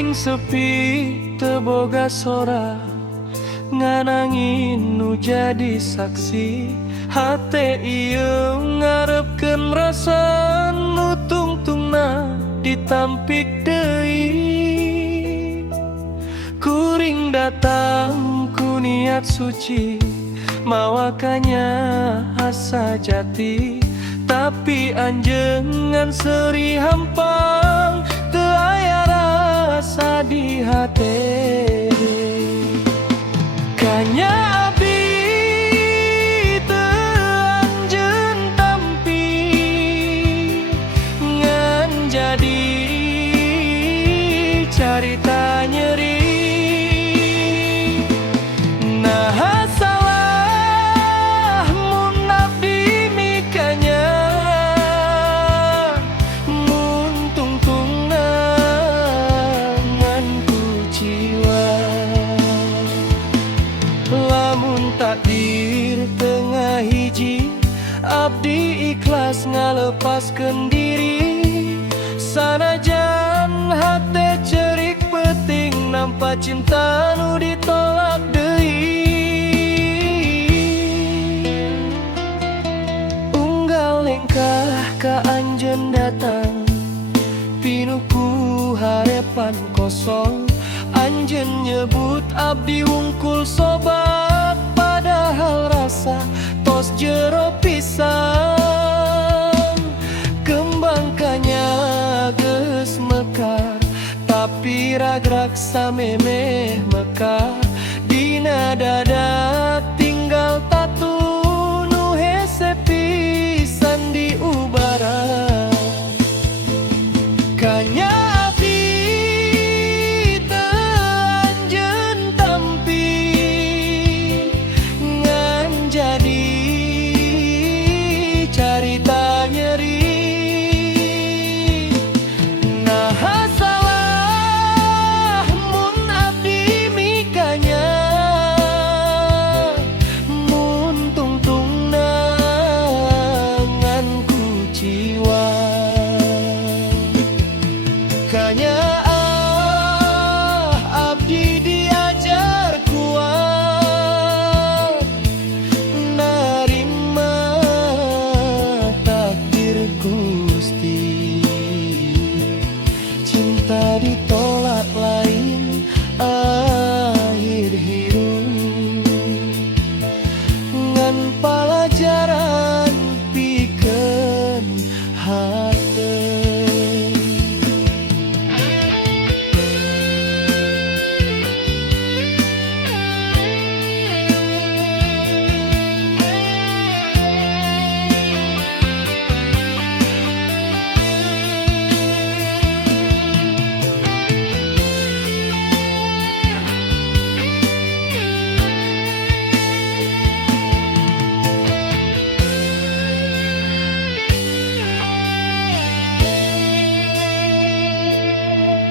kuring sepi teboga sora, nganangin nu jadi saksi. Hate ieu ngarepkeun rasa nu tungtungna ditampik deui. Kuring datang ku niat suci, mawakanya asa jati. Tapi anjengan seri hampang, teu aya rasa di hate. Kanya abdi teu anjeun tampi, ngan jadi carita nyeri. Nah salah mun abdi mikanya, mun tungtungna ngan ku jiwa. Lamun takdir tengah hiji, abdi ikhlas ngalepaskeun diri. Sanajan hate cerik penting, nampa cinta nu ditolak deui. Unggal lengkah ka anjeun datang, pinuku harepan kosong. Anjeun nyebut abdi wungkul sobat, padahal rasa tos jero pisan. Kembang kanya geus mekar, tapi ragrag samemeh mekar. Dina dada tinggal tatu nu hese pisan diubaran. Kanya carita nyeri. Nah salah mun abdi mikanya, mun tungtungna ngan ku jiwa. Kanya abdi diajar kuat, narima Gusti. Cinta ditolak lain akhir hirup, ngan pelajaran pikeun hate.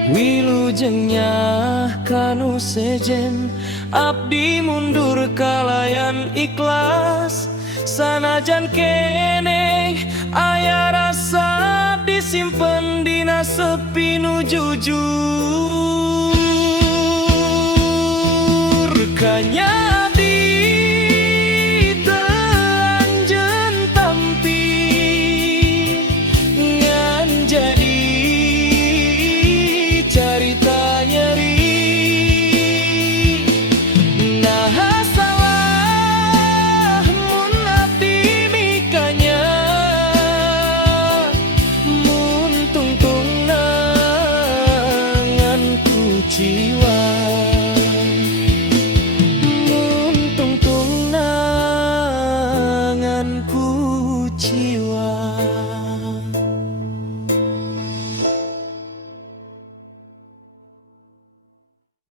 Wilujengnya kanu sejen, abdi mundur kalayan ikhlas. Sanajan kene aya rasa disimpen dina sepi nu jujur. Kanya